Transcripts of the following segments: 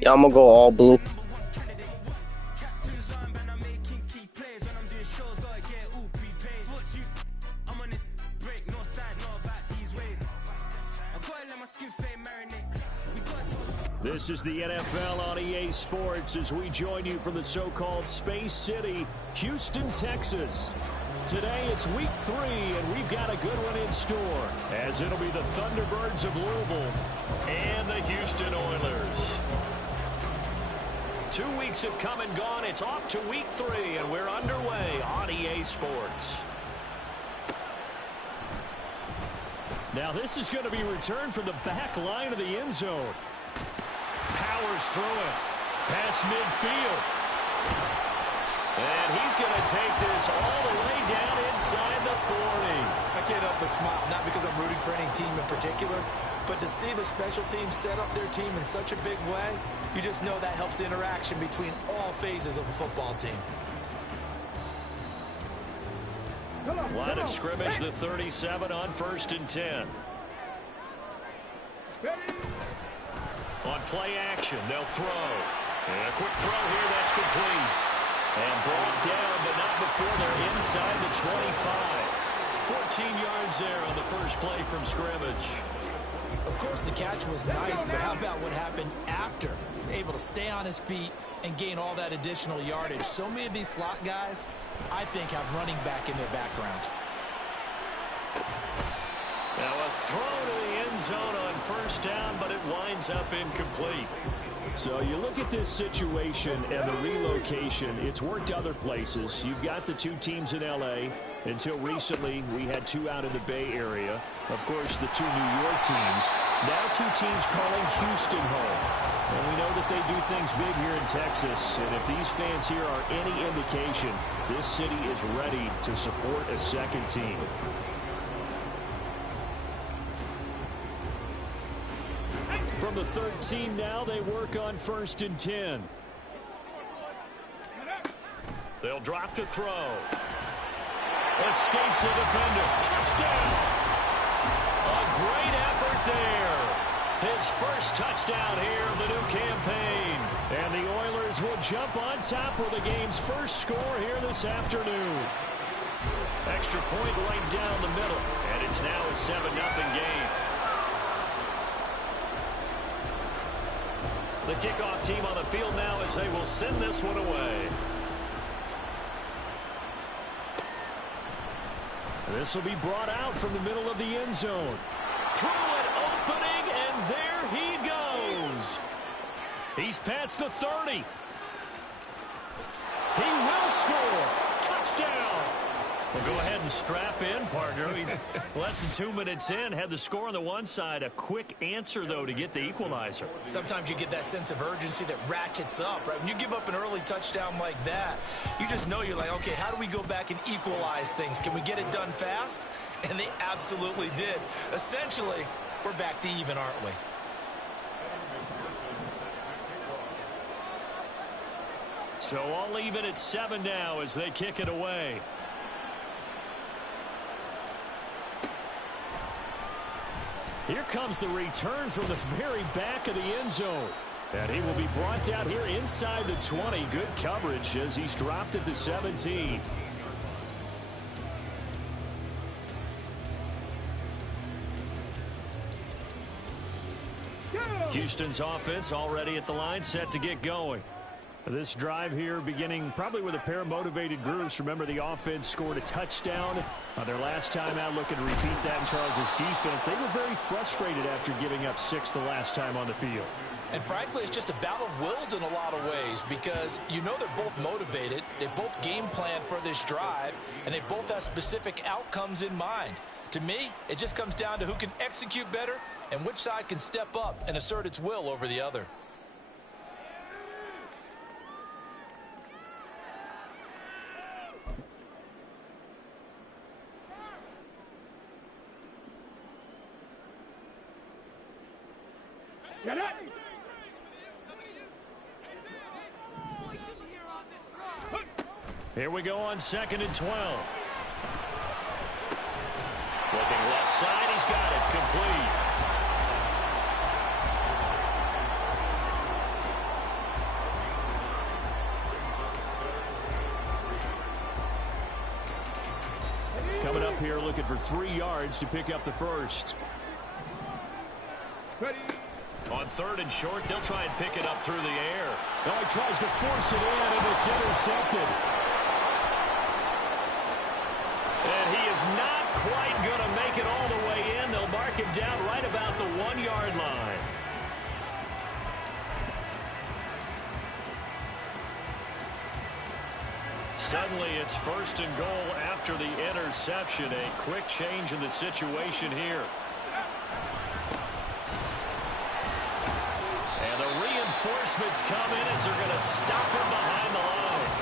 Yeah, I'm gonna go all blue. This is the NFL on EA Sports as we join you from the so-called Space City, Houston, Texas. Today it's week 3, and we've got a good one in store, as it'll be the Thunderbirds of Louisville and the Houston Oilers. 2 weeks have come and gone. It's off to week 3, and we're underway on EA Sports. Now this is going to be returned from the back line of the end zone. Powers through it. Past midfield. And he's going to take this all the way down inside the 40. I can't help but smile, not because I'm rooting for any team in particular, but to see the special teams set up their team in such a big way, you just know that helps the interaction between all phases of the football team. Line of scrimmage, the 37 on 1st and 10. On play action, they'll throw. And a quick throw here, that's complete. And brought down, but not before they're inside the 25. 14 yards there on the first play from scrimmage. Of course, the catch was nice, but how about what happened after? Able to stay on his feet and gain all that additional yardage. So many of these slot guys, I think, have running back in their background. Now a throw to the end zone on 1st down, but it winds up incomplete. So you look at this situation and the relocation. It's worked other places. You've got the 2 teams in L.A. Until recently, we had 2 out in the Bay Area. Of course, the 2 New York teams. Now 2 teams calling Houston home. And we know that they do things big here in Texas. And if these fans here are any indication, this city is ready to support a second team. From the 13 now, they work on 1st and 10. They'll drop to throw. Escapes the defender. Touchdown! A great effort there. His first touchdown here of the new campaign. And the Oilers will jump on top with the game's first score here this afternoon. Extra point right down the middle. And it's now a 7-0 game. The kickoff team on the field now as they will send this one away. This will be brought out from the middle of the end zone. Through an opening, and there he goes. He's past the 30. He will score. Touchdown. Well, go ahead and strap in, partner. Less than 2 minutes in, had the score on the one side. A quick answer, though, to get the equalizer. Sometimes you get that sense of urgency that ratchets up, right? When you give up an early touchdown like that, you just know you're like, okay, how do we go back and equalize things? Can we get it done fast? And they absolutely did. Essentially, we're back to even, aren't we? So all even at 7 now as they kick it away. Here comes the return from the very back of the end zone. And he will be brought down here inside the 20. Good coverage as he's dropped at the 17. Houston's offense already at the line, set to get going. This drive here beginning probably with a pair of motivated groups. Remember, the offense scored a touchdown on their last time out. Looking to repeat that in Charles's defense. They were very frustrated after giving up 6 the last time on the field. And frankly, it's just a battle of wills in a lot of ways because you know they're both motivated. They both game plan for this drive, and they both have specific outcomes in mind. To me, it just comes down to who can execute better and which side can step up and assert its will over the other. Here we go on 2nd and 12. Looking left side, he's got it. complete. Coming up here looking for 3 yards to pick up the first. Ready. On 3rd and short, they'll try and pick it up through the air. Oh, he tries to force it in, and it's intercepted. And he is not quite going to make it all the way in. They'll mark him down right about the 1-yard line. Suddenly, it's 1st and goal after the interception. A quick change in the situation here. And the reinforcements come in as they're going to stop him behind the line.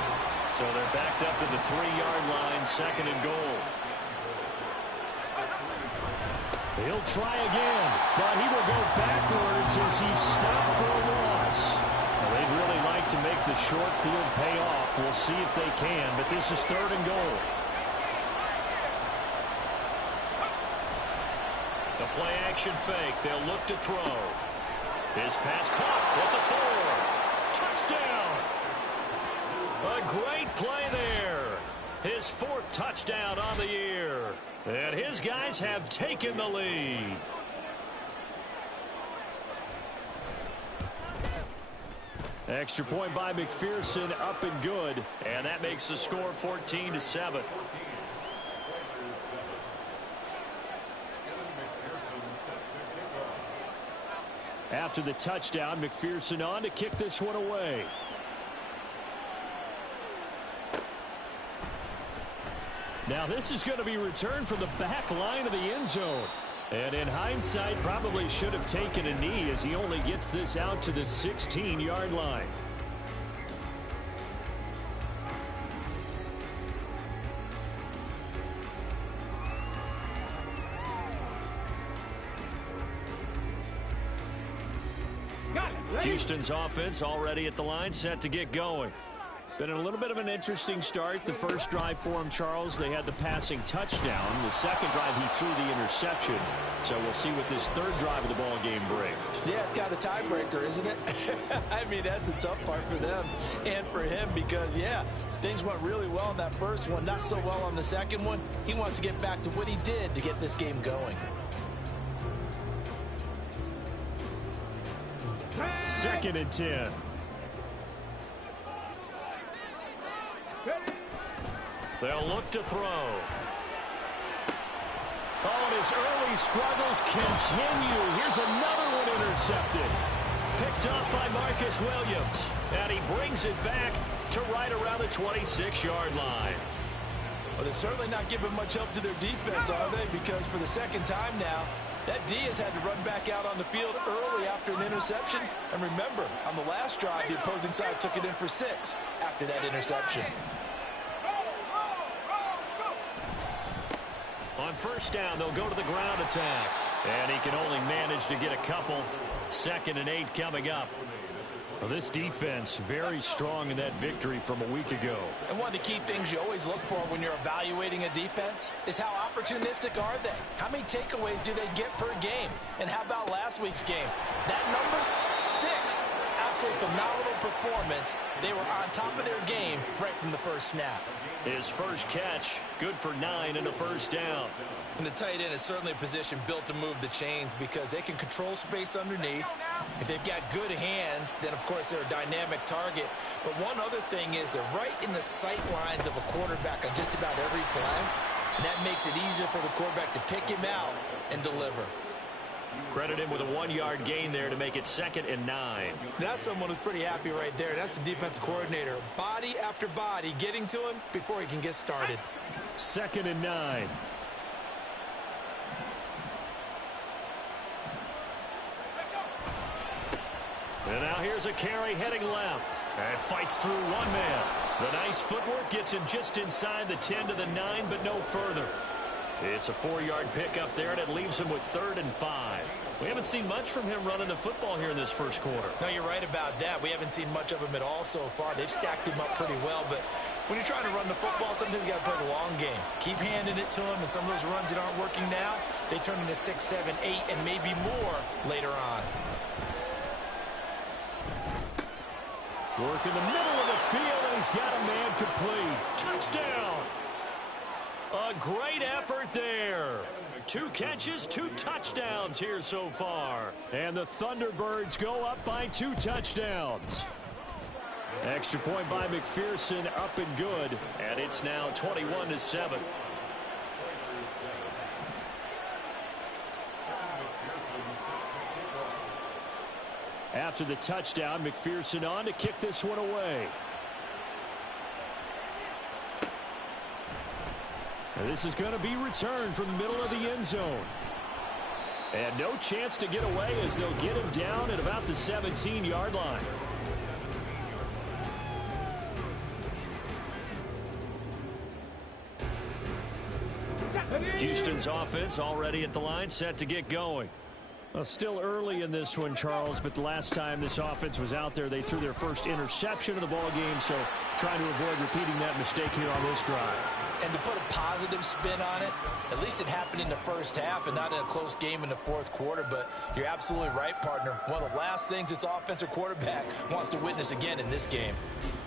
So they're backed up to the 3-yard line, 2nd and goal. He'll try again, but he will go backwards as he's stopped for a loss. Well, they'd really like to make the short field pay off. We'll see if they can, but this is 3rd and goal. The play action fake. They'll look to throw. His pass caught at the 4. Touchdown! A great play there. His 4th touchdown on the year. And his guys have taken the lead. Extra point by McPherson, up and good. And that makes the score 14-7. After the touchdown, McPherson on to kick this one away. Now this is going to be returned from the back line of the end zone. And in hindsight, probably should have taken a knee as he only gets this out to the 16-yard line. Houston's offense already at the line, set to get going. Been a little bit of an interesting start. The first drive for him, Charles, they had the passing touchdown. The second drive, he threw the interception. So we'll see what this 3rd drive of the ball game brings. Yeah, it's got a tiebreaker, isn't it? I mean, that's the tough part for them and for him because, yeah, things went really well on that first one, not so well on the second one. He wants to get back to what he did to get this game going. 2nd and 10. They'll look to throw. Oh, and his early struggles continue. Here's another one intercepted. Picked up by Marcus Williams. And he brings it back to right around the 26-yard line. Well, they're certainly not giving much help to their defense, are they? Because for the 2nd time now, that D has had to run back out on the field early after an interception. And remember, on the last drive, the opposing side took it in for 6 after that interception. On 1st down, they'll go to the ground attack. And he can only manage to get a couple. 2nd and 8 coming up. Well, this defense very strong in that victory from a week ago. And one of the key things you always look for when you're evaluating a defense is how opportunistic are they? How many takeaways do they get per game? And how about last week's game? That number, 6. Absolutely phenomenal performance. They were on top of their game right from the first snap. His first catch, good for 9 and a 1st down. And the tight end is certainly a position built to move the chains because they can control space underneath. If they've got good hands, then of course they're a dynamic target. But one other thing is they're right in the sight lines of a quarterback on just about every play. And that makes it easier for the quarterback to pick him out and deliver. Credit him with a 1-yard gain there to make it 2nd and 9. That's someone who's pretty happy right there. That's the defensive coordinator. Body after body getting to him before he can get started. 2nd and 9. And now here's a carry heading left. And fights through one man. The nice footwork gets him just inside the 10 to the 9, but no further. It's a 4-yard pickup there, and it leaves him with 3rd and 5. We haven't seen much from him running the football here in this first quarter. No, you're right about that. We haven't seen much of him at all so far. They've stacked him up pretty well, but when you're trying to run the football, sometimes you got to play the long game. Keep handing it to him, and some of those runs that aren't working now, they turn into 6, 7, 8, and maybe more later on. Work in the middle of the field, and he's got a man complete. Touchdown! A great effort there. 2 catches, 2 touchdowns here so far. And the Thunderbirds go up by 2 touchdowns. Extra point by McPherson, up and good. And it's now 21-7. After the touchdown, McPherson on to kick this one away. And this is going to be returned from the middle of the end zone. And no chance to get away as they'll get him down at about the 17-yard line. Houston's offense already at the line, set to get going. Well, still early in this one, Charles, but the last time this offense was out there, they threw their first interception of the ball game, so trying to avoid repeating that mistake here on this drive. And to put a positive spin on it, at least it happened in the first half and not in a close game in the fourth quarter. But you're absolutely right, partner. One of the last things this offensive quarterback wants to witness again in this game.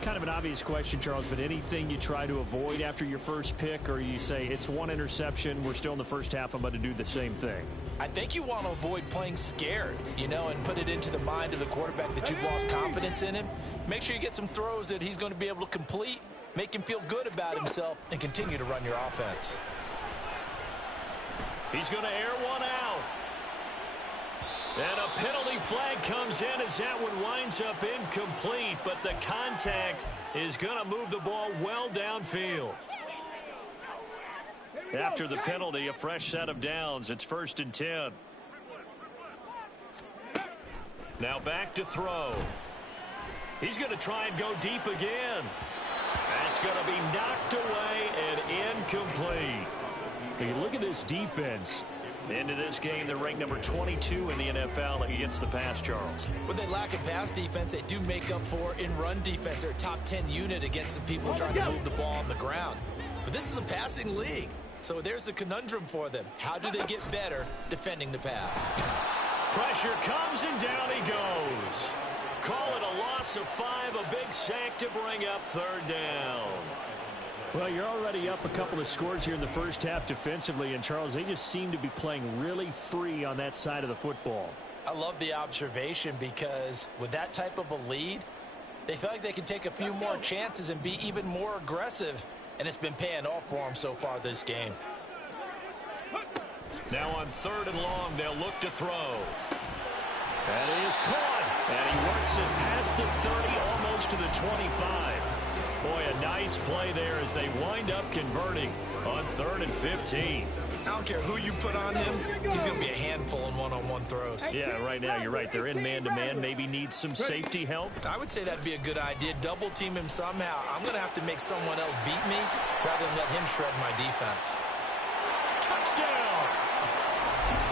Kind of an obvious question, Charles, but anything you try to avoid after your first pick, or you say it's 1 interception, we're still in the first half, I'm going to do the same thing? I think you want to avoid playing scared, and put it into the mind of the quarterback that you've lost confidence in him. Make sure you get some throws that he's going to be able to complete, make him feel good about himself, and continue to run your offense. He's going to air one out. And a penalty flag comes in as that one winds up incomplete, but the contact is going to move the ball well downfield. After the penalty, a fresh set of downs. It's 1st and 10. Now back to throw. He's going to try and go deep again. That's going to be knocked away and incomplete. When you look at this defense, into this game, they're ranked number 22 in the NFL against the pass, Charles. When they lack in pass defense, they do make up for in run defense. They're a top 10 unit against the people trying to move the ball on the ground. But this is a passing league, so there's a conundrum for them. How do they get better defending the pass? Pressure comes, and down he goes. Call it a loss of 5, a big sack to bring up 3rd down. Well, you're already up a couple of scores here in the first half defensively, and Charles, they just seem to be playing really free on that side of the football. I love the observation because with that type of a lead, they feel like they can take a few more chances and be even more aggressive, and it's been paying off for them so far this game. Now on 3rd and long, they'll look to throw. And he is caught, and he works it past the 30, almost to the 25. Boy, a nice play there as they wind up converting on 3rd and 15. I don't care who you put on him, he's going to be a handful in one-on-one throws. Yeah, right now, you're right. They're in man-to-man, maybe needs some safety help. I would say that'd be a good idea. Double team him somehow. I'm going to have to make someone else beat me rather than let him shred my defense. Touchdown!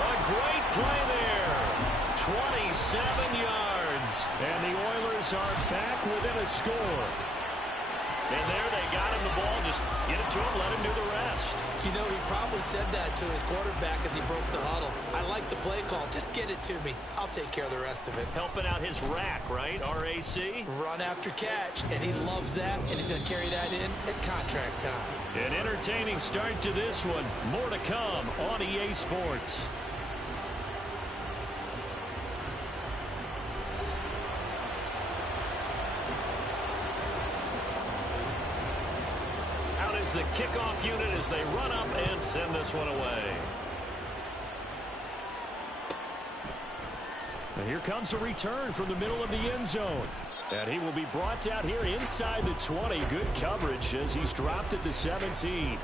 A great play there. 27 yards. And the Oilers are back within a score. And there they got him the ball. Just get it to him, let him do the rest. He probably said that to his quarterback as he broke the huddle. I like the play call. Just get it to me. I'll take care of the rest of it. Helping out his rack, right? R-A-C? Run after catch, and he loves that, and he's going to carry that in at contract time. An entertaining start to this one. More to come on EA Sports. The kickoff unit as they run up and send this one away. And here comes a return from the middle of the end zone. And he will be brought out here inside the 20. Good coverage as he's dropped at the 17.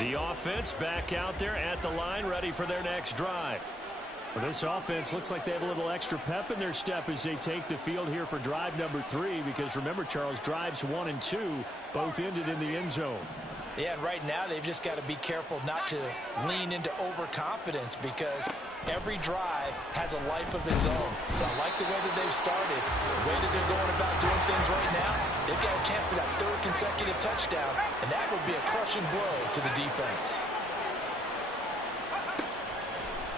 The offense back out there at the line, ready for their next drive. Well, this offense looks like they have a little extra pep in their step as they take the field here for drive number 3. Because remember, Charles, drives 1 and 2 both ended in the end zone. Yeah, and right now they've just got to be careful not to lean into overconfidence because every drive has a life of its own. But I like the way that they've started, the way that they're going about doing things right now. They've got a chance for that third consecutive touchdown, and that would be a crushing blow to the defense.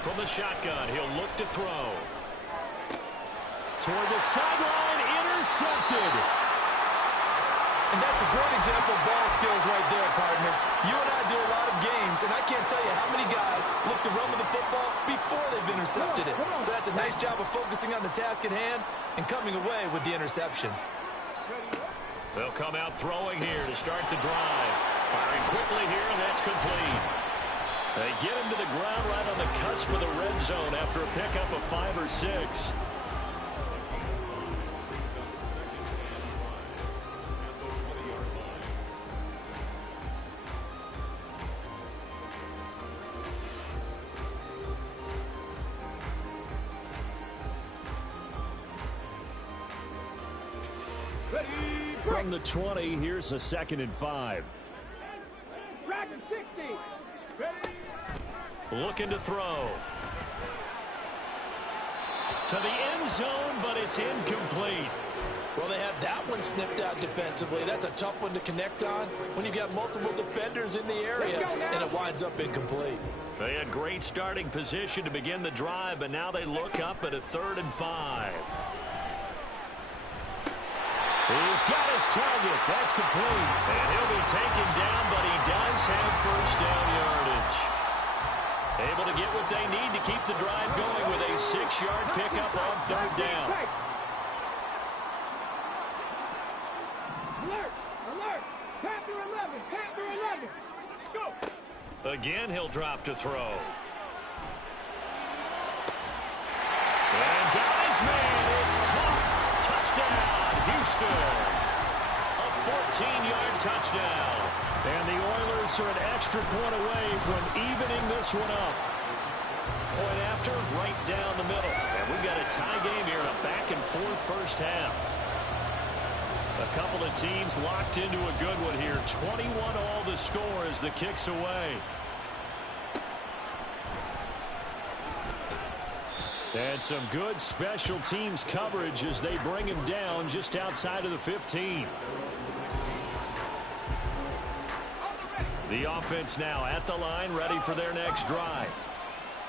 From the shotgun, he'll look to throw. Toward the sideline, intercepted. And that's a great example of ball skills right there, partner. You and I do a lot of games, and I can't tell you how many guys look to run with the football before they've intercepted it. So that's a nice job of focusing on the task at hand and coming away with the interception. They'll come out throwing here to start the drive. Firing quickly here, and that's complete. They get him to the ground right on the cusp of the red zone after a pickup of 5 or 6. From the 20, here's a 2nd and 5. Looking to throw. To the end zone, but it's incomplete. Well, they have that one sniffed out defensively. That's a tough one to connect on when you've got multiple defenders in the area, and it winds up incomplete. They had great starting position to begin the drive, but now they look up at a 3rd and 5. He's got his target. That's complete. And he'll be taken down, but he does have first down yardage. Able to get what they need to keep the drive going with a 6-yard pickup on 3rd down. Alert! Alert! Panther 11! Panther 11! Let's go! Again, he'll drop to throw. And down his man. It's caught. Touchdown, Houston. A 14-yard touchdown. And the Oilers are an extra point away from evening this one up. Point after, right down the middle. And we've got a tie game here in a back-and-forth first half. A couple of teams locked into a good one here. 21-all the score as the kick's away. And some good special teams coverage as they bring him down just outside of the 15. The offense now at the line, ready for their next drive.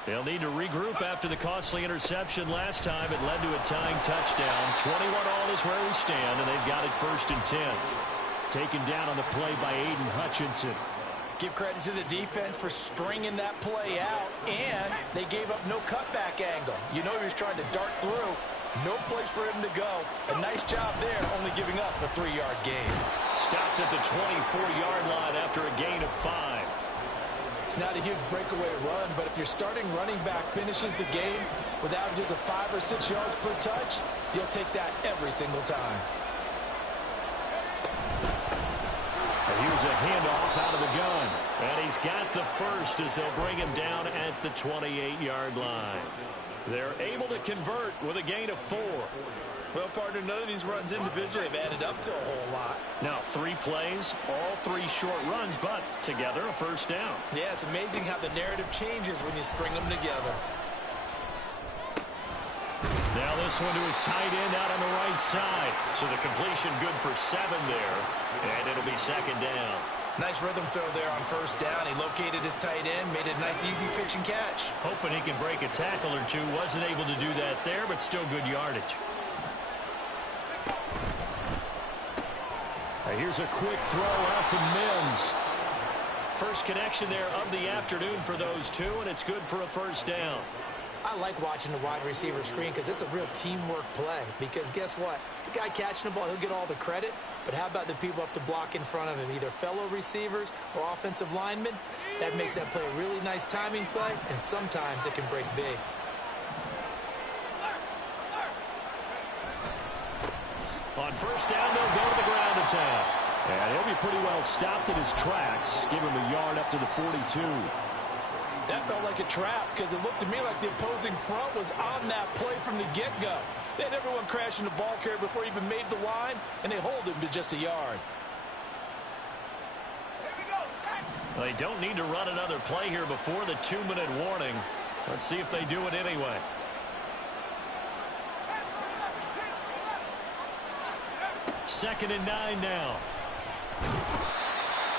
They'll need to regroup after the costly interception last time. It led to a tying touchdown. 21-all is where we stand, and they've got it 1st and 10. Taken down on the play by Aiden Hutchinson. Give credit to the defense for stringing that play out, and they gave up no cutback angle. You know he was trying to dart through. No place for him to go. A nice job there, only giving up a 3-yard gain. Stopped at the 24-yard line after a gain of 5. It's not a huge breakaway run, but if your starting running back finishes the game with averages of 5 or 6 yards per touch, you'll take that every single time. Here's a handoff out of the gun. And he's got the first as they'll bring him down at the 28-yard line. They're able to convert with a gain of 4. Well, partner, none of these runs individually have added up to a whole lot. Now 3 plays, all 3 short runs, but together a first down. Yeah, it's amazing how the narrative changes when you string them together. Now this one to his tight end out on the right side. So the completion good for 7 there. And it'll be 2nd down. Nice rhythm throw there on 1st down. He located his tight end, made it a nice easy pitch and catch. Hoping he can break a tackle or two. Wasn't able to do that there, but still good yardage. Here's a quick throw out to Mims. First connection there of the afternoon for those two, and it's good for a first down. I like watching the wide receiver screen because it's a real teamwork play. Because guess what? The guy catching the ball, he'll get all the credit. But how about the people up to block in front of him, either fellow receivers or offensive linemen? That makes that play a really nice timing play, and sometimes it can break big. On first down, they'll go to the ground attack. And he'll be pretty well stopped in his tracks. Give him a yard up to the 42. That felt like a trap because it looked to me like the opposing front was on that play from the get-go. They had everyone crashing the ball carrier before he even made the line, and they hold him to just a yard. They don't need to run another play here before the 2-minute warning. Let's see if they do it anyway. Second and 9 now.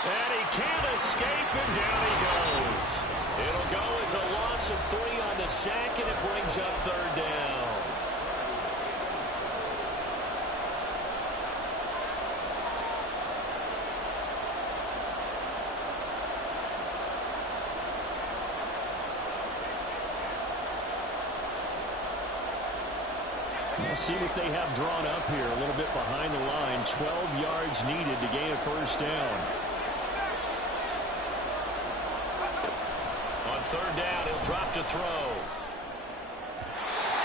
And he can't escape, and down he goes. It'll go as a loss of 3 on the sack, and it brings up third down. We'll see what they have drawn up here. A little bit behind the line. 12 yards needed to gain a first down. On third down, he'll drop to throw.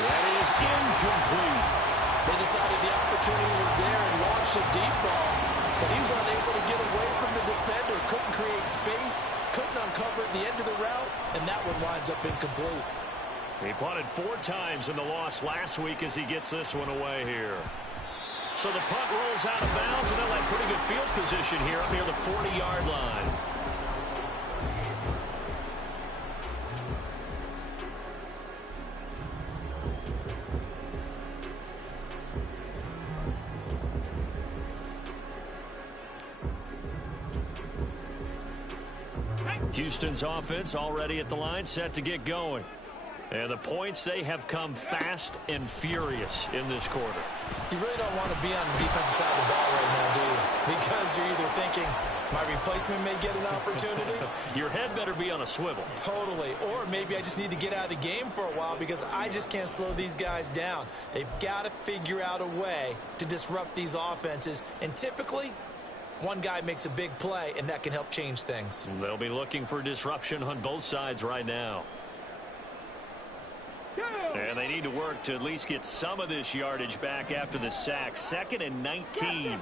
That is incomplete. They decided the opportunity was there and launched a deep ball, but he was unable to get away from the defender. Couldn't create space, couldn't uncover the end of the route, and that one winds up incomplete. He punted 4 times in the loss last week as he gets this one away here. So the punt rolls out of bounds, and they'll have pretty good field position here up near the 40-yard line. Houston's offense already at the line, set to get going. And the points, they have come fast and furious in this quarter. You really don't want to be on the defensive side of the ball right now, do you? Because you're either thinking, my replacement may get an opportunity. Your head better be on a swivel. Totally. Or maybe I just need to get out of the game for a while because I just can't slow these guys down. They've got to figure out a way to disrupt these offenses. And typically, one guy makes a big play, and that can help change things. They'll be looking for disruption on both sides right now. And they need to work to at least get some of this yardage back after the sack. 2nd and 19.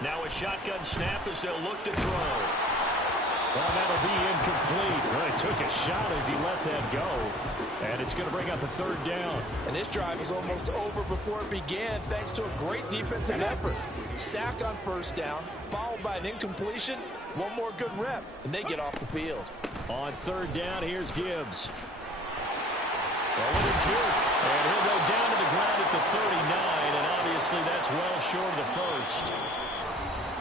Now a shotgun snap as they'll look to throw. Well, that'll be incomplete. Well, he took a shot as he let that go. And it's going to bring up a third down. And this drive is almost over before it began thanks to a great defensive effort. Sack on first down, followed by an incompletion. One more good rep, and they get off the field. On third down, here's Gibbs. A little juke, and he'll go down to the ground at the 39, and obviously that's well short of the first.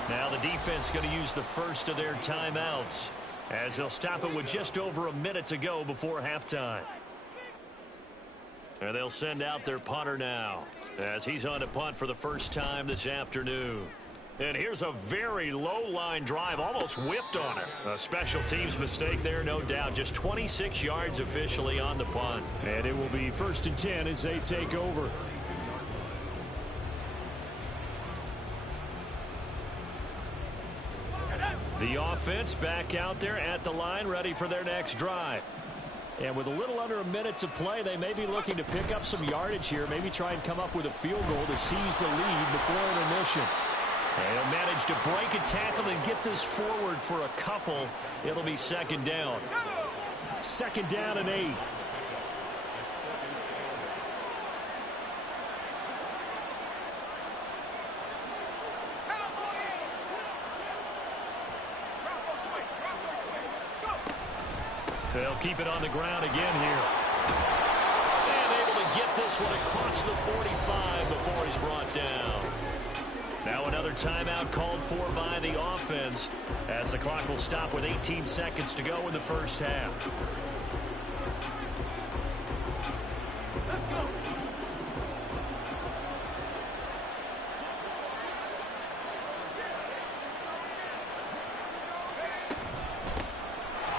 Now the defense going to use the first of their timeouts as they'll stop it with just over a minute to go before halftime. And they'll send out their punter now as he's on to punt for the first time this afternoon. And here's a very low-line drive, almost whiffed on it. A special teams mistake there, no doubt. Just 26 yards officially on the punt. And it will be 1st and 10 as they take over. The offense back out there at the line, ready for their next drive. And with a little under a minute to play, they may be looking to pick up some yardage here, maybe try and come up with a field goal to seize the lead before intermission. And he'll manage to break a tackle and get this forward for a couple. It'll be 2nd down. 2nd down and 8. They'll keep it on the ground again here. And able to get this one across the 45 before he's brought down. Now another timeout called for by the offense as the clock will stop with 18 seconds to go in the first half.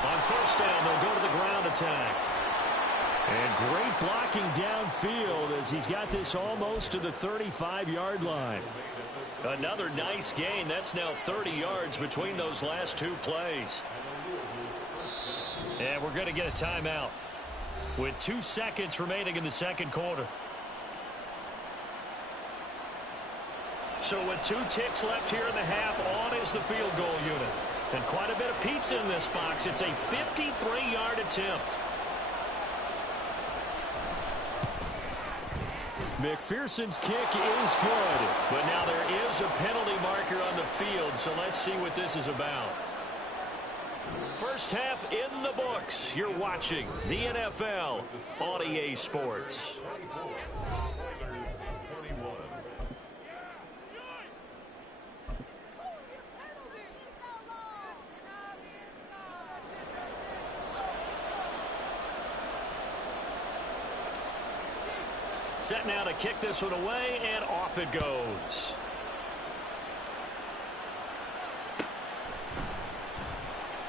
On first down, they'll go to the ground attack. And great blocking downfield as he's got this almost to the 35-yard line. Another nice gain. That's now 30 yards between those last 2 plays. And we're going to get a timeout with 2 seconds remaining in the second quarter. So with 2 ticks left here in the half, on is the field goal unit. And quite a bit of pizza in this box. It's a 53-yard attempt. McPherson's kick is good. But now there is a penalty marker on the field, so let's see what this is about. First half in the books. You're watching the NFL on EA Sports. Set now to kick this one away, and off it goes.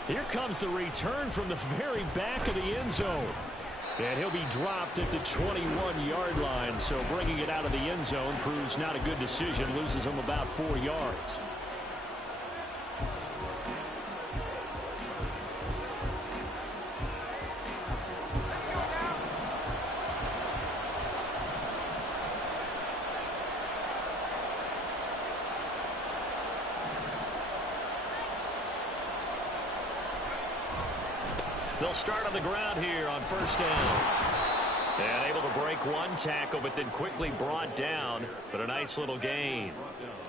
Here comes the return from the very back of the end zone. And he'll be dropped at the 21-yard line. So bringing it out of the end zone proves not a good decision. Loses him about 4 yards. They'll start on the ground here on first down. And able to break one tackle, but then quickly brought down. But a nice little gain.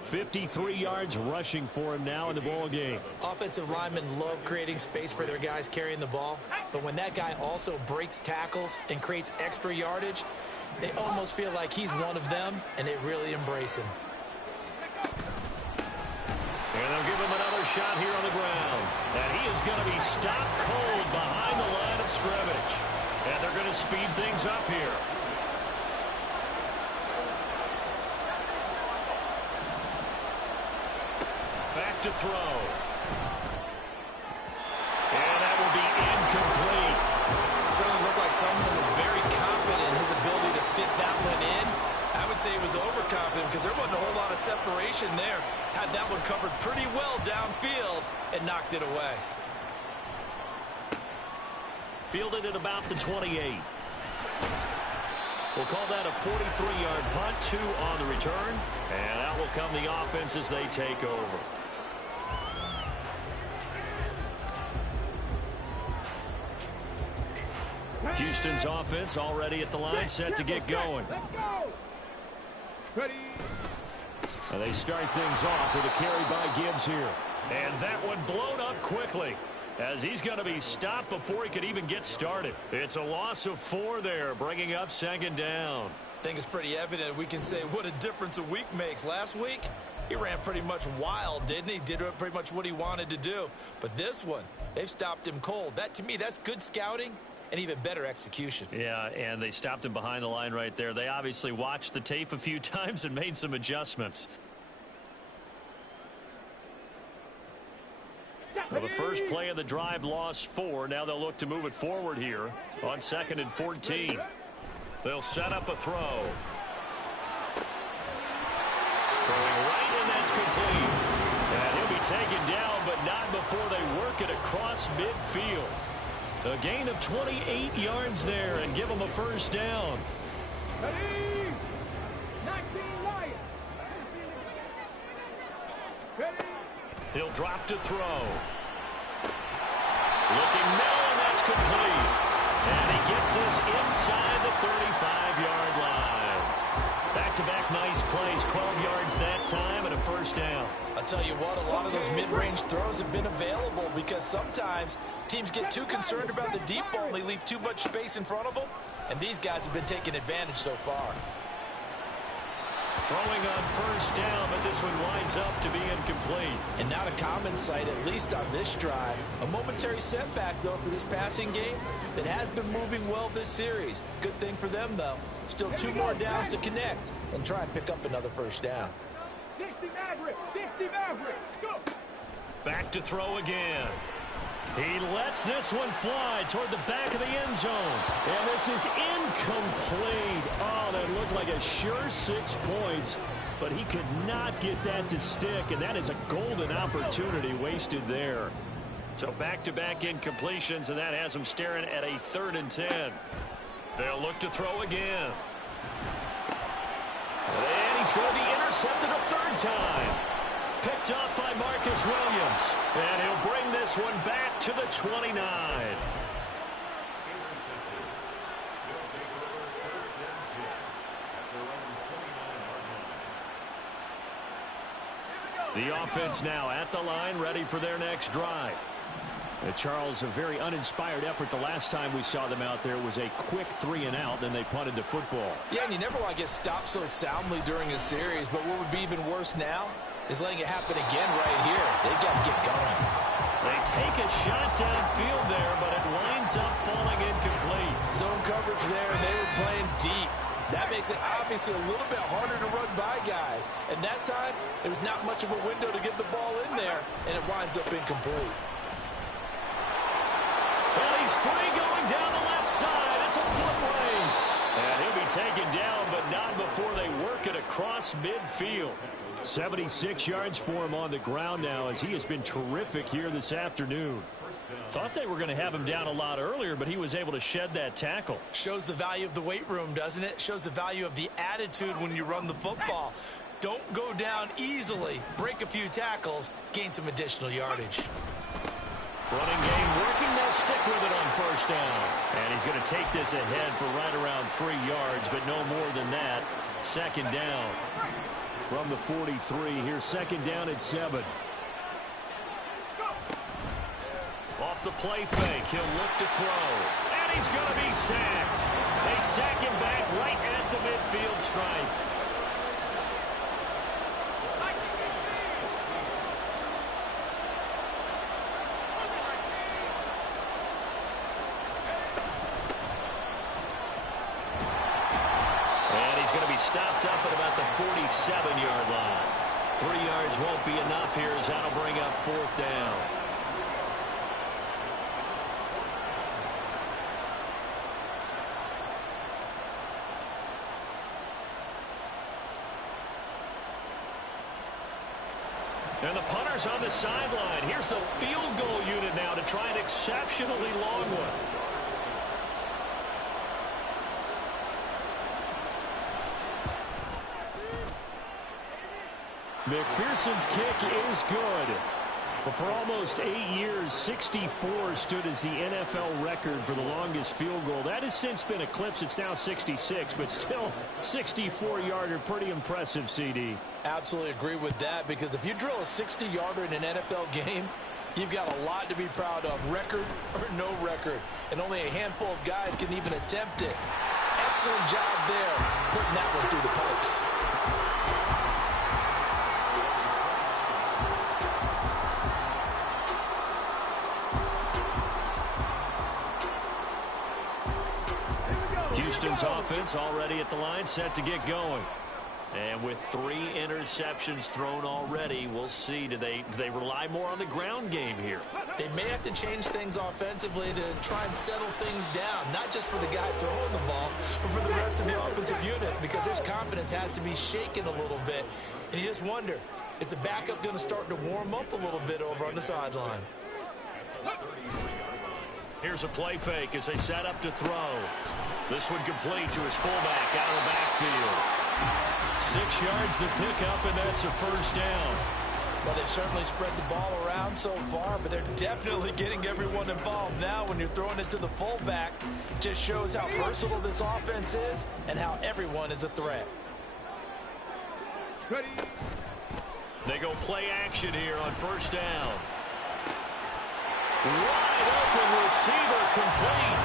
53 yards rushing for him now in the ball game. Offensive linemen love creating space for their guys carrying the ball. But when that guy also breaks tackles and creates extra yardage, they almost feel like he's one of them, and they really embrace him. And they'll give him another shot here on the ground. And he is going to be stopped cold behind the line of scrimmage. And they're going to speed things up here. Back to throw. And that will be incomplete. Certainly looked like someone was very confident in his ability to fit that one in. I would say he was overconfident because there wasn't a whole lot of separation there. Had that one covered pretty well downfield and knocked it away. Fielded at about the 28. We'll call that a 43-yard punt, 2 on the return. And out will come the offense as they take over. Houston's offense already at the line, set to get going. And they start things off with a carry by Gibbs here. And that one blown up quickly, as he's going to be stopped before he could even get started. It's a loss of 4 there, bringing up second down. I think it's pretty evident we can say what a difference a week makes. Last week, he ran pretty much wild, didn't he? Did pretty much what he wanted to do. But this one, they've stopped him cold. That, to me, that's good scouting and even better execution. Yeah, and they stopped him behind the line right there. They obviously watched the tape a few times and made some adjustments. Well, the first play of the drive lost 4. Now they'll look to move it forward here on 2nd and 14. They'll set up a throw. Throwing right, and that's complete. And he'll be taken down, but not before they work it across midfield. A gain of 28 yards there and give them a first down. He'll drop to throw. Looking middle, and that's complete. And he gets this inside the 35-yard line. Back-to-back nice plays, 12 yards that time and a first down. I'll tell you what, a lot of those mid-range throws have been available because sometimes teams get too concerned about the deep ball and they leave too much space in front of them, and these guys have been taking advantage so far. Throwing on first down, but this one winds up to be incomplete. And not a common sight, at least on this drive. A momentary setback, though, for this passing game that has been moving well this series. Good thing for them, though. Still 2 more downs to connect and try and pick up another first down. Back to throw again. He lets this one fly toward the back of the end zone. And this is incomplete. Oh, that looked like a sure 6 points. But he could not get that to stick. And that is a golden opportunity wasted there. So back-to-back incompletions, and that has him staring at a 3rd and 10. They'll look to throw again. And he's going to be intercepted a 3rd time. Picked up by Marcus Williams. And he'll bring this one back to the 29. The offense now at the line, ready for their next drive. Charles, a very uninspired effort the last time we saw them out there. It was a quick 3-and-out, then they punted the football. Yeah, and you never want to get stopped so soundly during a series, but what would be even worse now is letting it happen again right here. They've got to get going. They take a shot downfield there, but it winds up falling incomplete. Zone coverage there, and they were playing deep. That makes it obviously a little bit harder to run by guys. And that time, there was not much of a window to get the ball in there, and it winds up incomplete. Well, he's free going down the left side. It's a foot race. And he'll be taken down, but not before they work it across midfield. 76 yards for him on the ground now, as he has been terrific here this afternoon. Thought they were going to have him down a lot earlier, but he was able to shed that tackle. Shows the value of the weight room, doesn't it? Shows the value of the attitude when you run the football. Don't go down easily. Break a few tackles. Gain some additional yardage. Running game working. They'll stick with it on first down. And he's going to take this ahead for right around 3 yards, but no more than that. Second down from the 43. Here's second down at 7. Off the play fake, he'll look to throw. And he's going to be sacked. They sack him back right at the midfield stripe. And he's going to be stopped up at about the 47-yard line. 3 yards won't be enough here as that'll bring up fourth down. And the punter's on the sideline. Here's the field goal unit now to try an exceptionally long one. McPherson's kick is good. But for almost 8 years, 64 stood as the NFL record for the longest field goal. That has since been eclipsed. It's now 66, but still 64-yarder. Pretty impressive, CD. Absolutely agree with that, because if you drill a 60-yarder in an NFL game, you've got a lot to be proud of, record or no record. And only a handful of guys can even attempt it. Excellent job there, putting that one through the pipes. Houston's offense already at the line, set to get going. And with 3 interceptions thrown already, we'll see. Do they rely more on the ground game here? They may have to change things offensively to try and settle things down, not just for the guy throwing the ball, but for the rest of the offensive unit, because their confidence has to be shaken a little bit. And you just wonder, is the backup going to start to warm up a little bit over on the sideline? Here's a play fake as they set up to throw. This one complete to his fullback out of the backfield. 6 yards the pickup, and that's a first down. Well, they've certainly spread the ball around so far, but they're definitely getting everyone involved now. When you're throwing it to the fullback, it just shows how versatile this offense is and how everyone is a threat. Ready. They go play action here on first down. Wide open receiver complete.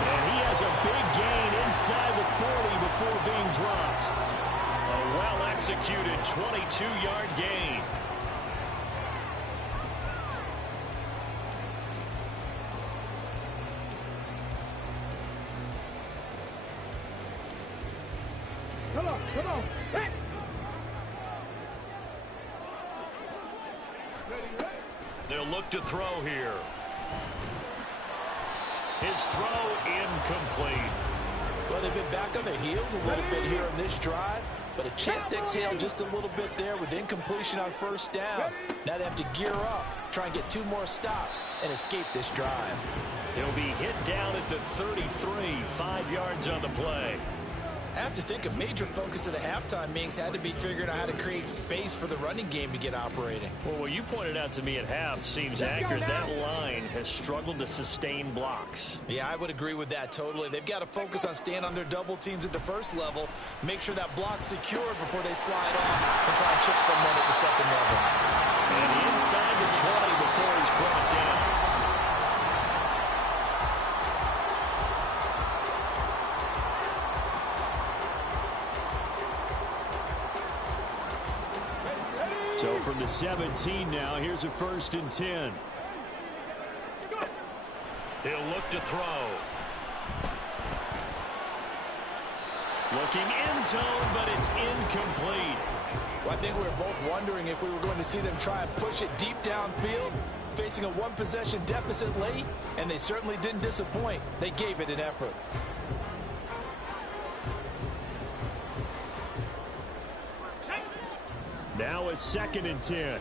And he has a big gain inside the 40 before being dropped. A well-executed 22-yard gain. Come on, hey! They'll look to throw here. His throw incomplete. Well, they've been back on their heels a little bit here on this drive, but a chance to exhale just a little bit there with incompletion on first down. Now they have to gear up, try and get 2 more stops, and escape this drive. He'll be hit down at the 33, 5 yards on the play. I have to think a major focus of the halftime meetings had to be figuring out how to create space for the running game to get operating. Well, what you pointed out to me at half seems accurate. That line has struggled to sustain blocks. Yeah, I would agree with that totally. They've got to focus on staying on their double teams at the first level, make sure that block's secured before they slide off and try and chip someone at the second level. And inside the 20 before he's brought down. So from the 17 now, here's a 1st and 10. He'll look to throw. Looking end zone, but it's incomplete. Well, I think we were both wondering if we were going to see them try and push it deep downfield, facing a one-possession deficit late, and they certainly didn't disappoint. They gave it an effort. Now a 2nd and 10.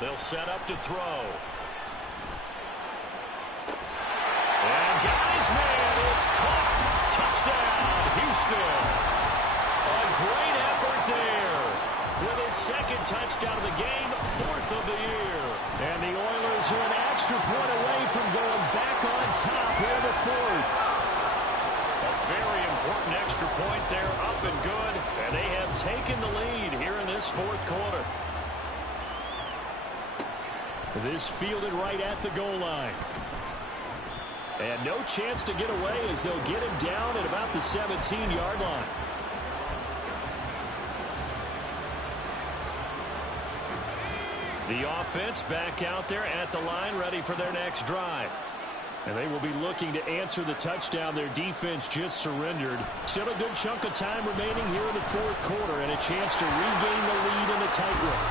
They'll set up to throw. And guys, man, it's caught. Touchdown, Houston. A great effort there. With his 2nd touchdown of the game, 4th of the year. And the Oilers are an extra point away from going back on top here in the 4th. A very important extra point there, up and good. And they have taken the lead here in this 4th quarter. This fielded right at the goal line. And no chance to get away as they'll get him down at about the 17-yard line. The offense back out there at the line, ready for their next drive. And they will be looking to answer the touchdown their defense just surrendered. Still a good chunk of time remaining here in the 4th quarter and a chance to regain the lead in the tightrope.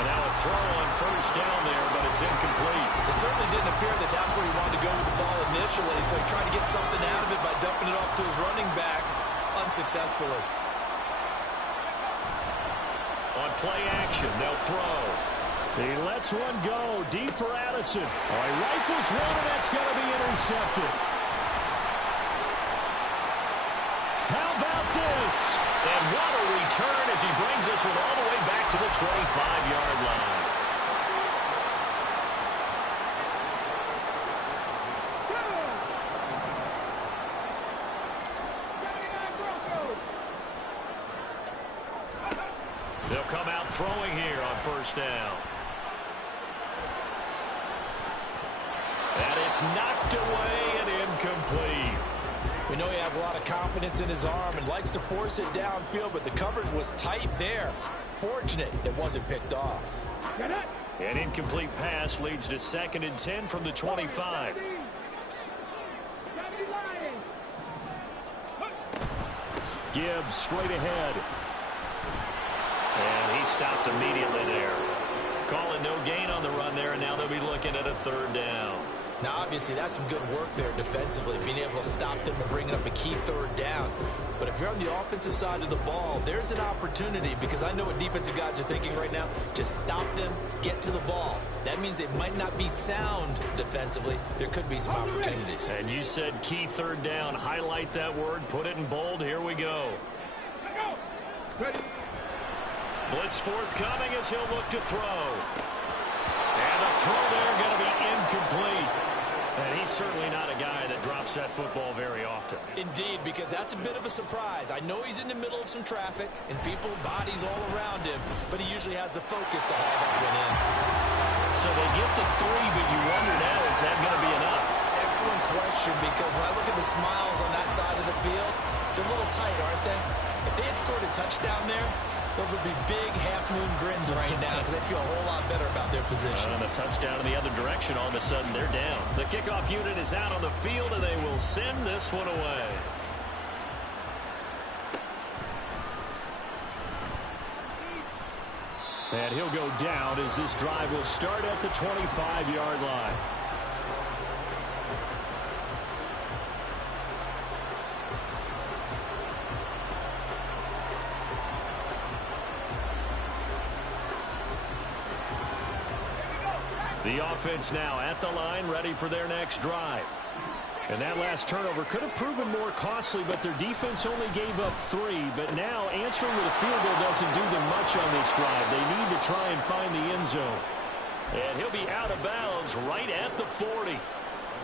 And now a throw on 1st down there, but it's incomplete. It certainly didn't appear that that's where he wanted to go with the ball initially, so he tried to get something out of it by dumping it off to his running back unsuccessfully. On play action, they'll throw. He lets one go deep for Addison. Oh, he rifles one, and that's going to be intercepted. How about this? And what a return as he brings this one all the way back to the 25-yard line. They'll come out throwing here on 1st down. And it's knocked away and incomplete. We know he has a lot of confidence in his arm and likes to force it downfield, but the coverage was tight there. Fortunate it wasn't picked off. An incomplete pass leads to 2nd and 10 from the 25. Gibbs straight ahead. And he stopped immediately there. Calling no gain on the run there, and now they'll be looking at a 3rd down. Now, obviously, that's some good work there defensively, being able to stop them and bringing up a key 3rd down. But if you're on the offensive side of the ball, there's an opportunity, because I know what defensive guys are thinking right now. Just stop them, get to the ball. That means they might not be sound defensively. There could be some opportunities. And you said key 3rd down. Highlight that word, put it in bold. Here we go. Blitz forthcoming as he'll look to throw. And the throw there going to be incomplete. And he's certainly not a guy that drops that football very often. Indeed, because that's a bit of a surprise. I know he's in the middle of some traffic and people, bodies all around him, but he usually has the focus to haul that one in. So they get the 3, but you wonder now, is that going to be enough? Excellent question, because when I look at the smiles on that side of the field, they're a little tight, aren't they? If they had scored a touchdown there, those would be big half-moon grins right now because they feel a whole lot better about their position. And a touchdown in the other direction, all of a sudden they're down. The kickoff unit is out on the field, and they will send this one away. And he'll go down as this drive will start at the 25-yard line. The offense now at the line, ready for their next drive. And that last turnover could have proven more costly, but their defense only gave up 3. But now answering with a field goal doesn't do them much on this drive. They need to try and find the end zone. And he'll be out of bounds right at the 40.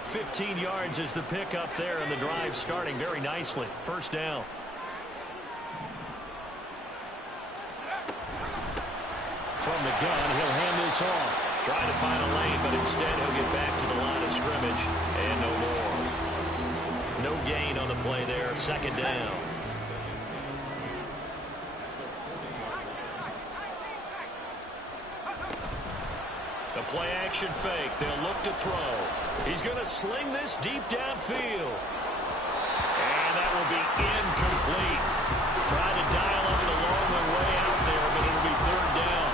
15 yards is the pickup there, and the drive starting very nicely. 1st down. From the gun, he'll hand this off. Trying to find a lane, but instead he'll get back to the line of scrimmage. And no more. No gain on the play there. 2nd down. play action fake. They'll look to throw. He's going to sling this deep downfield. And that will be incomplete. Trying to dial up the long way out there, but it'll be third down.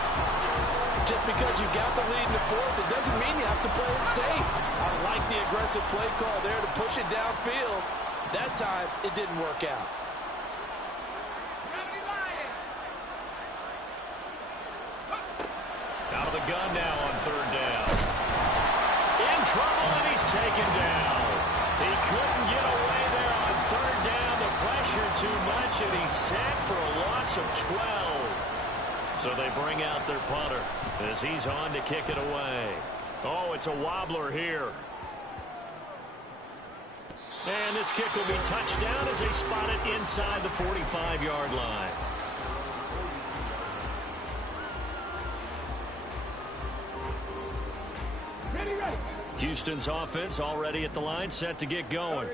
Just because you got the lead in the fourth, it doesn't mean you have to play it safe. I like the aggressive play call there to push it downfield. That time, it didn't work out. Out of the gun now on third down. In trouble, and he's taken down. He couldn't get away there on third down. The pressure too much, and he's sacked for a loss of 12. So they bring out their punter as he's on to kick it away. Oh, it's a wobbler here. And this kick will be touched down as they spot it inside the 45-yard line. Houston's offense already at the line, set to get going.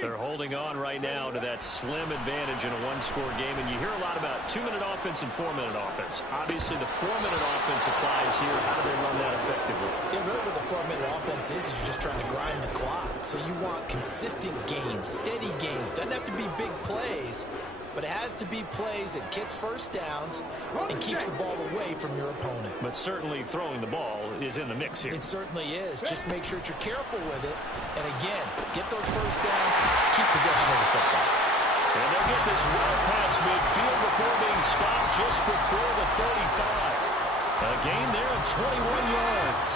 They're holding on right now to that slim advantage in a one-score game, and you hear a lot about 2-minute offense and 4-minute offense. Obviously, the 4-minute offense applies here. How do they run that effectively? Yeah, really what the 4-minute offense is you're just trying to grind the clock. So you want consistent gains, steady gains. Doesn't have to be big plays, but it has to be plays that gets first downs and keeps the ball away from your opponent. But certainly throwing the ball is in the mix here. It certainly is. Just make sure that you're careful with it. And again, get those first downs, keep possession of the football. And they'll get this well past midfield before being stopped just before the 35. A gain there of 21 yards.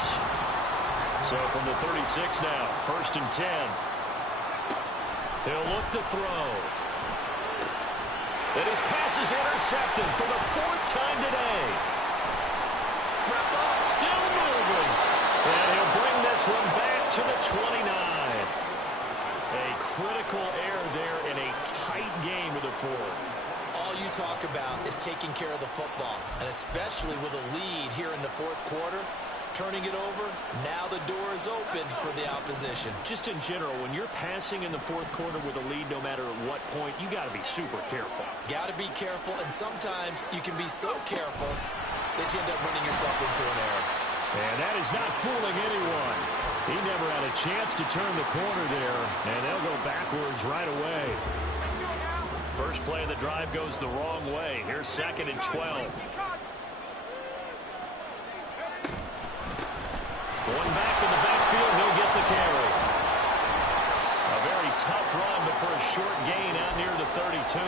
So from the 36 now, 1st and 10. They'll look to throw. And his pass is intercepted for the 4th time today. Wrap up. Still moving. And he'll bring this one back to the 29. A critical error there in a tight game of the 4th. All you talk about is taking care of the football, and especially with a lead here in the 4th quarter. Turning it over, now the door is open for the opposition. Just in general, when you're passing in the 4th quarter with a lead, no matter at what point, you got to be super careful. Got to be careful, and sometimes you can be so careful that you end up running yourself into an error. And that is not fooling anyone. He never had a chance to turn the corner there, and they'll go backwards right away. First play of the drive goes the wrong way. Here's 2nd and 12. Going back in the backfield, he'll get the carry. A very tough run, but for a short gain out near the 32.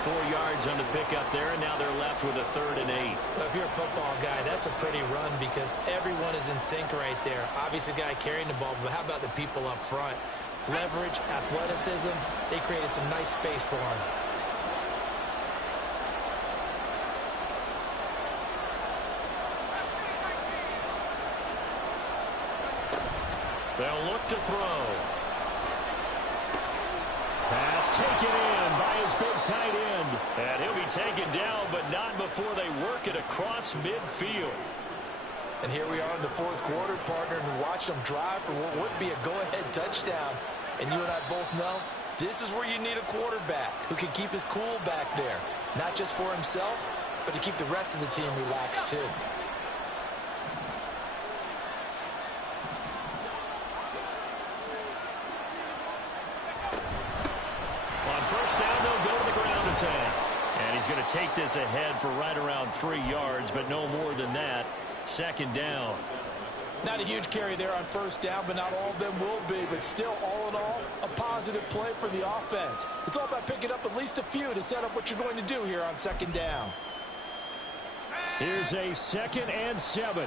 4 yards on the pickup there, and now they're left with a 3rd and 8. Well, if you're a football guy, that's a pretty run because everyone is in sync right there. Obviously, the guy carrying the ball, but how about the people up front? Leverage, athleticism, they created some nice space for him. They'll look to throw. Pass taken in by his big tight end. And he'll be taken down, but not before they work it across midfield. And here we are in the 4th quarter, partner, and watch them drive for what would be a go-ahead touchdown. And you and I both know this is where you need a quarterback who can keep his cool back there. Not just for himself, but to keep the rest of the team relaxed too. First down, they'll go to the ground attack. And he's going to take this ahead for right around 3 yards, but no more than that. 2nd down. Not a huge carry there on 1st down, but not all of them will be. But still, all in all, a positive play for the offense. It's all about picking up at least a few to set up what you're going to do here on 2nd down. Here's a 2nd and 7.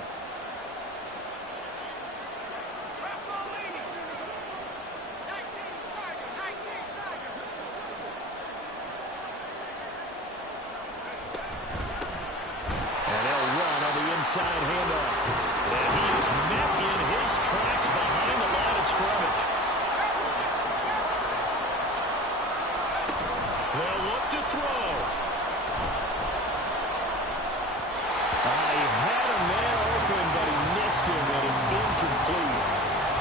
Inside handoff. And he is met in his tracks behind the line of scrimmage. They'll look to throw. He had a man open, but he missed him, and it's incomplete.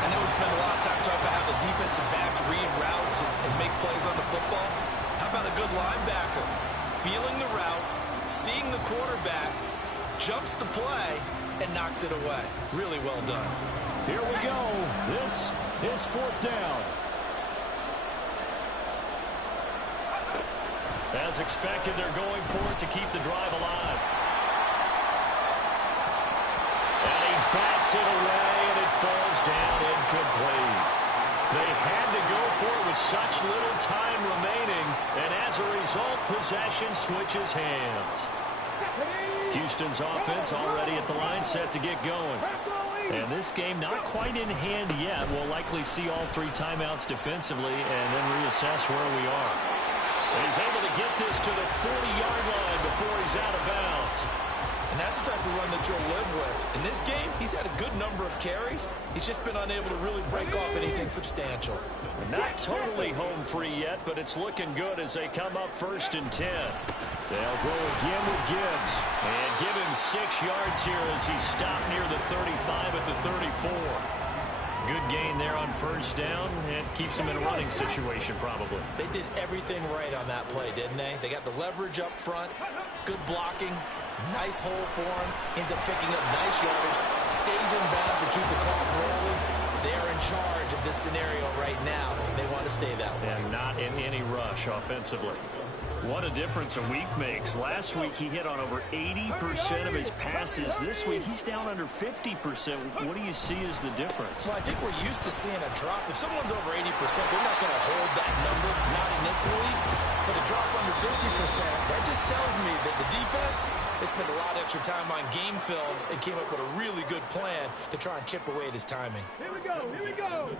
I know we spend a lot of time talking about how the defensive backs read routes and make plays on the football. How about a good linebacker? Feeling the route, seeing the quarterback, jumps the play, and knocks it away. Really well done. Here we go. This is 4th down. As expected, they're going for it to keep the drive alive. And he bats it away, and it falls down incomplete. They had to go for it with such little time remaining, and as a result, possession switches hands. Houston's offense already at the line, set to get going. And this game not quite in hand yet. We'll likely see all 3 timeouts defensively and then reassess where we are. He's able to get this to the 40-yard line before he's out of bounds. And that's the type of run that you'll live with. In this game, he's had a good number of carries. He's just been unable to really break off anything substantial. Not totally home free yet, but it's looking good as they come up 1st and 10. They'll go again with Gibbs. And give him 6 yards here as he's stopped near the 35 at the 34. Good gain there on 1st down, and keeps him in a running situation probably. They did everything right on that play, didn't they? They got the leverage up front, good blocking, nice hole for him, ends up picking up nice yardage, stays in bounds to keep the clock rolling. They're in charge of this scenario right now. They want to stay that way. And not in any rush offensively. What a difference a week makes. Last week he hit on over 80% of his passes. This week he's down under 50%. What do you see as the difference? Well, I think we're used to seeing a drop. If someone's over 80%, they're not going to hold that number, not in this league. But a drop under 50%, that just tells me that the defense, they spent a lot of extra time on game films and came up with a really good plan to try and chip away at his timing. Here we go. Here we go.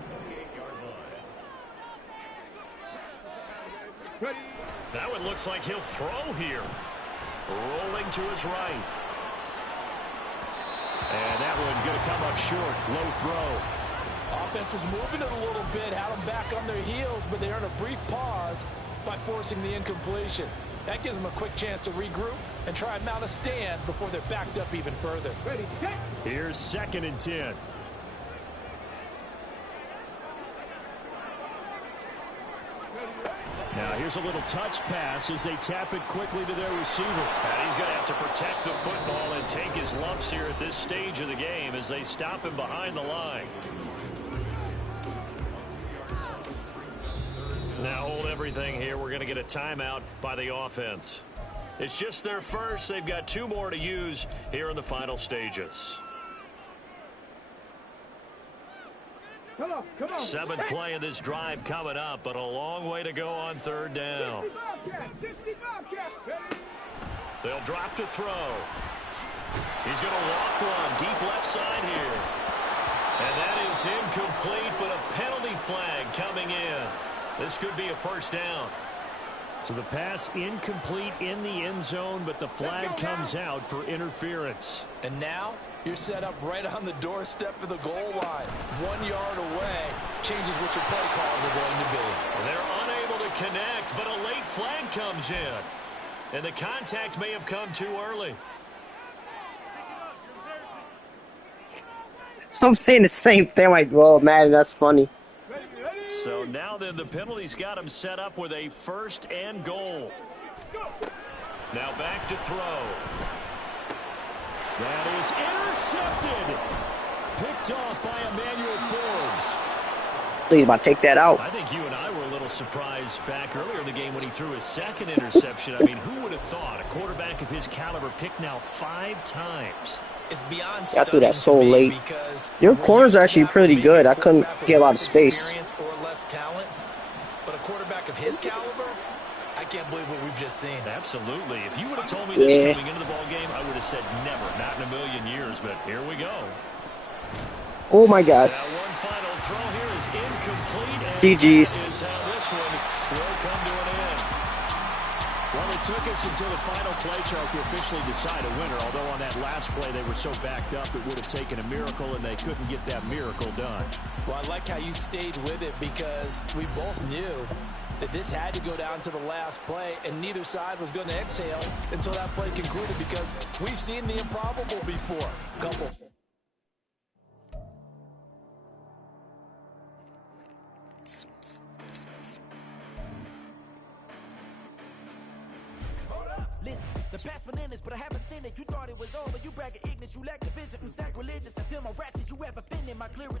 Ready. That one looks like he'll throw here. Rolling to his right. And that one going to come up short. Low throw. Offense was moving it a little bit, had them back on their heels, but they earned a brief pause by forcing the incompletion. That gives them a quick chance to regroup and try and mount a stand before they're backed up even further. Ready, set. Here's 2nd and 10. Now here's a little touch pass as they tap it quickly to their receiver. And he's going to have to protect the football and take his lumps here at this stage of the game as they stop him behind the line. Now hold everything here. We're going to get a timeout by the offense. It's just their first. They've got 2 more to use here in the final stages. Come on, come on. 7th play of this drive coming up, but a long way to go on 3rd down. 60 Bobcats. Ready. They'll drop to throw. He's going to walk one deep left side here. And that is incomplete, but a penalty flag coming in. This could be a 1st down. So the pass incomplete in the end zone, but the flag comes out for interference. And now you're set up right on the doorstep of the goal line. 1 yard away changes what your play calls are going to be. They're unable to connect, but a late flag comes in. And the contact may have come too early. I'm saying the same thing. Like, well, Madden, that's funny. So now then the penalty's got him set up with a 1st and goal. Now back to throw. That is intercepted. Picked off by Emmanuel Forbes. He's about to take that out. I think you and I were a little surprised back earlier in the game when he threw his 2nd interception. I mean, who would have thought a quarterback of his caliber picked now 5 times? It's beyond I threw that so late. Your corners are actually pretty good. I couldn't get a lot of space. Or less talent, but a quarterback of his caliber, I can't believe what we've just seen. Absolutely. If you would have told me this coming into the ball game, I would have said never, not in a million years. But here we go. Oh my God. Now one final throw here is incomplete. And GG's. that is how this one will come to an end. Well, it took us until the final play chart to officially decide a winner, although on that last play they were so backed up it would have taken a miracle, and they couldn't get that miracle done. Well, I like how you stayed with it because we both knew that this had to go down to the last play, and neither side was going to exhale until that play concluded because we've seen the improbable before. Couple. The past bananas, but I haven't seen it. You thought it was over. You bragging ignorance, you lack the vision. Sacrilegious. I feel my rats. Is you ever offended? My clear